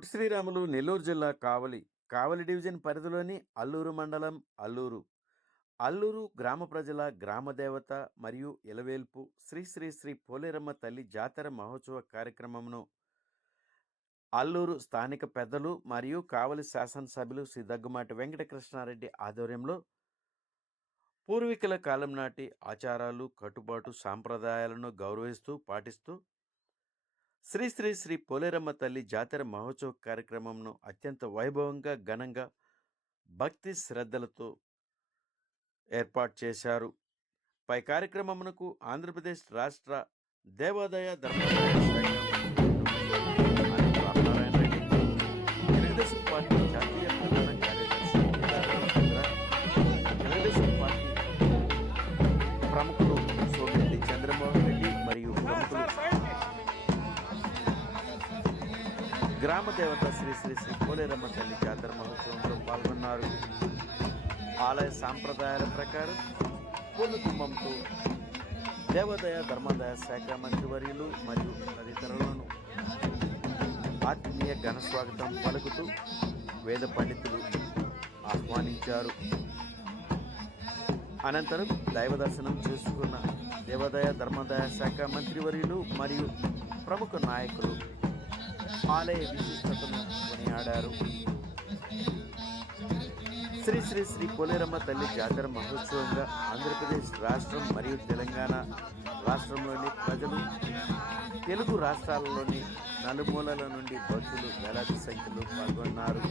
పొట్టి శ్రీరాములు నెల్లూరు జిల్లా కావలి కావలి డివిజన్ పరిధిలోని అల్లూరు మండలం అల్లూరు. అల్లూరు గ్రామ ప్రజల గ్రామదేవత మరియు ఇలవేల్పు శ్రీ శ్రీ శ్రీ పోలేరమ్మ తల్లి జాతర మహోత్సవ కార్యక్రమమును అల్లూరు స్థానిక పెద్దలు మరియు కావలి శాసనసభ్యులు శ్రీ దగ్గుమాటి వెంకటకృష్ణారెడ్డి ఆధ్వర్యంలో పూర్వీకుల కాలం నాటి ఆచారాలు కట్టుబాటు సాంప్రదాయాలను గౌరవిస్తూ పాటిస్తూ శ్రీ శ్రీ శ్రీ పోలేరమ్మ తల్లి జాతర మహోత్సవ కార్యక్రమంను అత్యంత వైభవంగా ఘనంగా భక్తి శ్రద్ధలతో ఏర్పాటు చేశారు. పై కార్యక్రమమునకు ఆంధ్రప్రదేశ్ రాష్ట్ర దేవాదాయ ధర్మాదాయ దేవత శ్రీ శ్రీ శ్రీ కోలేరమ్మ తల్లి జాతర మహోత్సవంలో పాల్గొన్నారు. ఆలయ సాంప్రదాయాల ప్రకారం పూర్ణ కుంభంతో దేవాదాయ ధర్మాదాయ శాఖ మంత్రివర్యులు మరియు తదితరులను ఆత్మీయ ఘన స్వాగతం పలుకుతూ వేద పండితులు ఆహ్వానించారు. అనంతరం దైవ దర్శనం చేసుకున్న దేవాదాయ ధర్మాదాయ శాఖ మంత్రివర్యులు మరియు ప్రముఖ నాయకులు ఆలయ విశిష్టతను కొనియాడారు. శ్రీ శ్రీ శ్రీ పోలేరమ్మ తల్లి జాతర మహోత్సవంగా ఆంధ్రప్రదేశ్ రాష్ట్రం మరియు తెలంగాణ రాష్ట్రంలోని ప్రజలు తెలుగు రాష్ట్రాలలోని నలుమూలల నుండి భక్తులు వేలాది సంఖ్యలో పాల్గొన్నారు.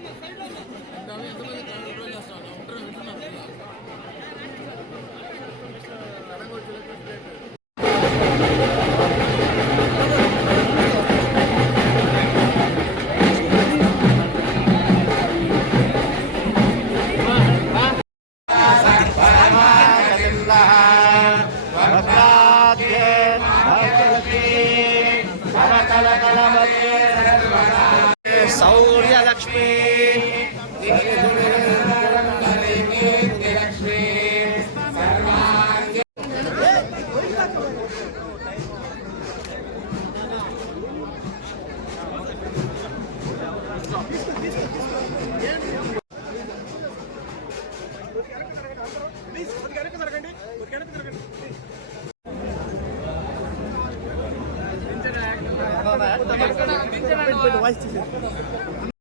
Ven, ven, ven, ven. Je vous rappelle que le droit est.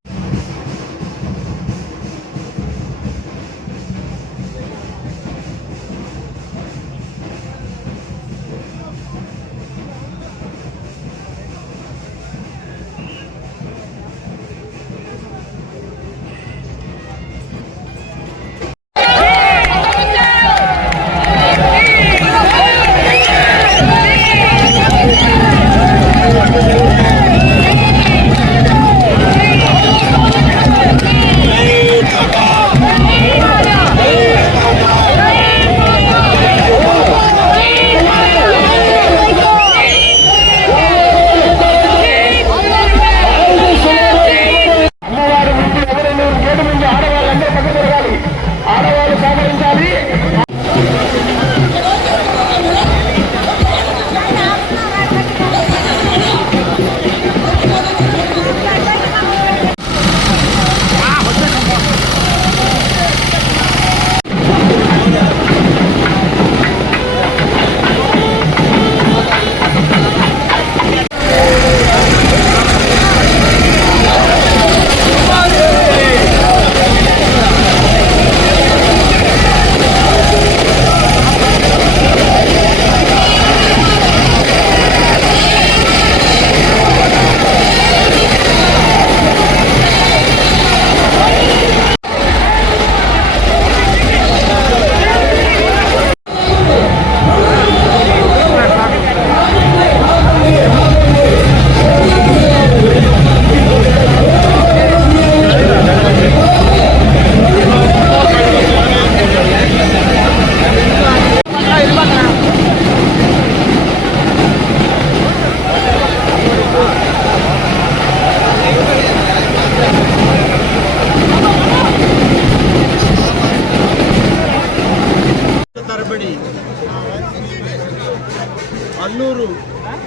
Alluri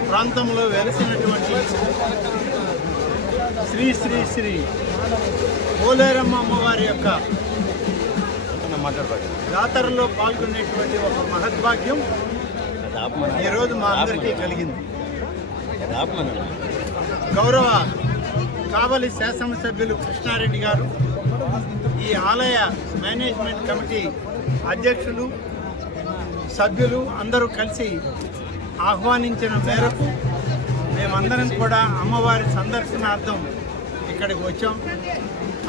ప్రాంతంలో వెలసినటువంటి శ్రీ శ్రీ శ్రీ పోలేరమ్మ అమ్మవారి యొక్క జాతరలో పాల్గొనేటువంటి ఒక మహద్భాగ్యం ఈరోజు మా అందరికీ కలిగింది. గౌరవ కావలి శాసనసభ్యులు కృష్ణారెడ్డి గారు ఈ ఆలయ మేనేజ్మెంట్ కమిటీ అధ్యక్షులు సభ్యులు అందరూ కలిసి ఆహ్వానించిన మేరకు మేమందరం కూడా అమ్మవారి సందర్శనార్థం ఇక్కడికి వచ్చాం.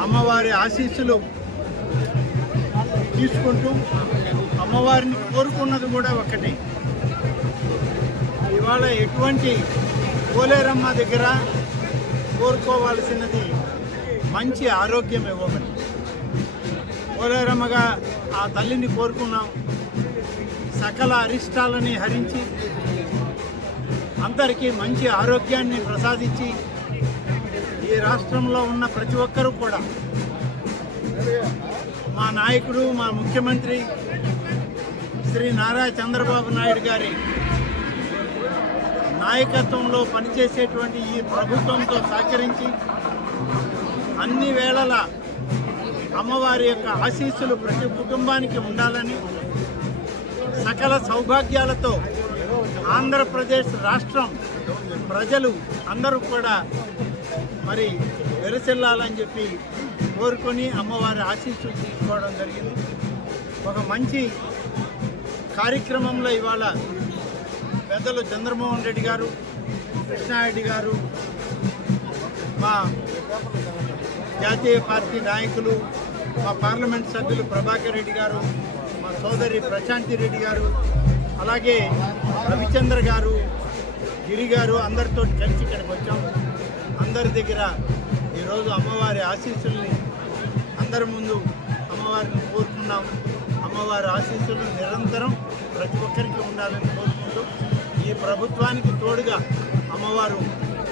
అమ్మవారి ఆశీస్సులు తీసుకుంటూ అమ్మవారిని కోరుకున్నది కూడా ఒకటి. ఇవాళ ఎటువంటి పోలేరమ్మ దగ్గర కోరుకోవాల్సినది మంచి ఆరోగ్యం ఇవ్వమని. పోలేరమ్మగా ఆ తల్లిని కోరుకున్నాం. సకల అరిష్టాలని హరించి అందరికీ మంచి ఆరోగ్యాన్ని ప్రసాదించి ఈ రాష్ట్రంలో ఉన్న ప్రతి ఒక్కరూ కూడా మా నాయకుడు మా ముఖ్యమంత్రి శ్రీ నారా చంద్రబాబు నాయుడు గారి నాయకత్వంలో పనిచేసేటువంటి ఈ ప్రభుత్వంతో సహకరించి అన్ని వేళల అమ్మవారి యొక్క ఆశీస్సులు ప్రతి కుటుంబానికి ఉండాలని సకల సౌభాగ్యాలతో ఆంధ్రప్రదేశ్ రాష్ట్రం ప్రజలు అందరూ కూడా మరి వెరసిల్లాలని చెప్పి కోరుకొని అమ్మవారి ఆశీస్సులు తీసుకోవడం జరిగింది. ఒక మంచి కార్యక్రమంలో ఇవాళ పెద్దలు చంద్రమోహన్ రెడ్డి గారు కృష్ణారెడ్డి గారు మా జాతీయ పార్టీ నాయకులు మా పార్లమెంట్ సభ్యులు ప్రభాకర్ రెడ్డి గారు మా సోదరి ప్రశాంతి రెడ్డి గారు అలాగే రవిచంద్ర గారు గిరి గారు అందరితో కలిసి ఇక్కడికి వచ్చాం అందరి దగ్గర ఈరోజు అమ్మవారి ఆశీస్సుల్ని అందరి ముందు అమ్మవారిని కోరుకున్నాం అమ్మవారి ఆశీస్సులు నిరంతరం ప్రతి ఒక్కరికి ఉండాలని కోరుకుంటూ ఈ ప్రభుత్వానికి తోడుగా అమ్మవారు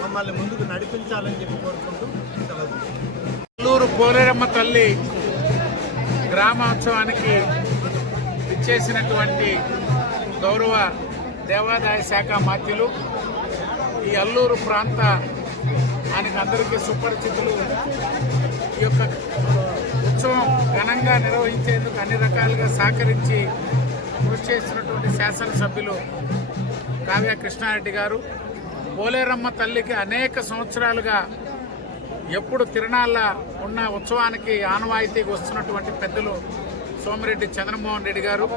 మమ్మల్ని ముందుకు నడిపించాలని చెప్పి కోరుకుంటూ సెలవు తీసుకుంటున్నాను. తల్లి గ్రామోత్సవానికి ఇచ్చేసినటువంటి గౌరవ దేవాదాయ శాఖ మాత్యులు ఈ అల్లూరు ప్రాంత ఆయనకు అందరికీ సుపరిచితులు. ఈ యొక్క ఉత్సవం ఘనంగా నిర్వహించేందుకు అన్ని రకాలుగా సహకరించి కృషి చేసినటువంటి శాసనసభ్యులు కావ్య కృష్ణారెడ్డి గారు. పోలేరమ్మ తల్లికి అనేక సంవత్సరాలుగా ఎప్పుడు తిరణాల ఉన్న ఉత్సవానికి ఆనవాయితీకి వస్తున్నటువంటి పెద్దలు సోమిరెడ్డి చంద్రమోహన్ రెడ్డి గారు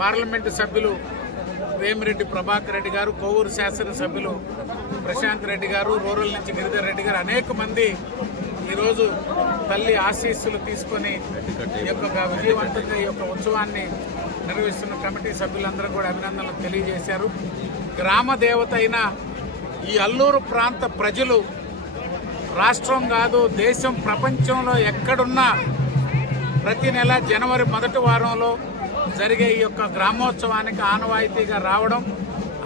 పార్లమెంటు సభ్యులు వేమిరెడ్డి ప్రభాకర్ రెడ్డి గారు కొవ్వూరు శాసనసభ్యులు ప్రశాంత్ రెడ్డి గారు రూరల్ నుంచి గిరిధర్ రెడ్డి గారు అనేక మంది ఈరోజు తల్లి ఆశీస్సులు తీసుకొని ఈ యొక్క విజయవంతంగా ఈ యొక్క ఉత్సవాన్ని నిర్వహిస్తున్న కమిటీ సభ్యులందరూ కూడా అభినందనలు తెలియజేశారు. గ్రామ దేవత అయిన ఈ అల్లూరు ప్రాంత ప్రజలు రాష్ట్రం కాదు దేశం ప్రపంచంలో ఎక్కడున్నా ప్రతి నెల జనవరి మొదటి వారంలో జరిగే ఈ యొక్క గ్రామోత్సవానికి ఆనవాయితీగా రావడం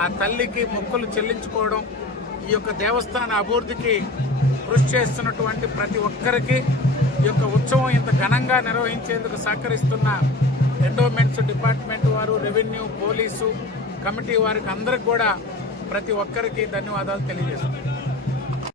ఆ తల్లికి మొక్కులు చెల్లించుకోవడం ఈ యొక్క దేవస్థాన అభివృద్ధికి కృషి చేస్తున్నటువంటి ప్రతి ఒక్కరికి ఈ యొక్క ఉత్సవం ఇంత ఘనంగా నిర్వహించేందుకు సహకరిస్తున్న ఎండోమెంట్స్ డిపార్ట్మెంట్ వారు రెవెన్యూ పోలీసు కమిటీ వారికి అందరికి కూడా ప్రతి ఒక్కరికి ధన్యవాదాలు తెలియజేస్తున్నాను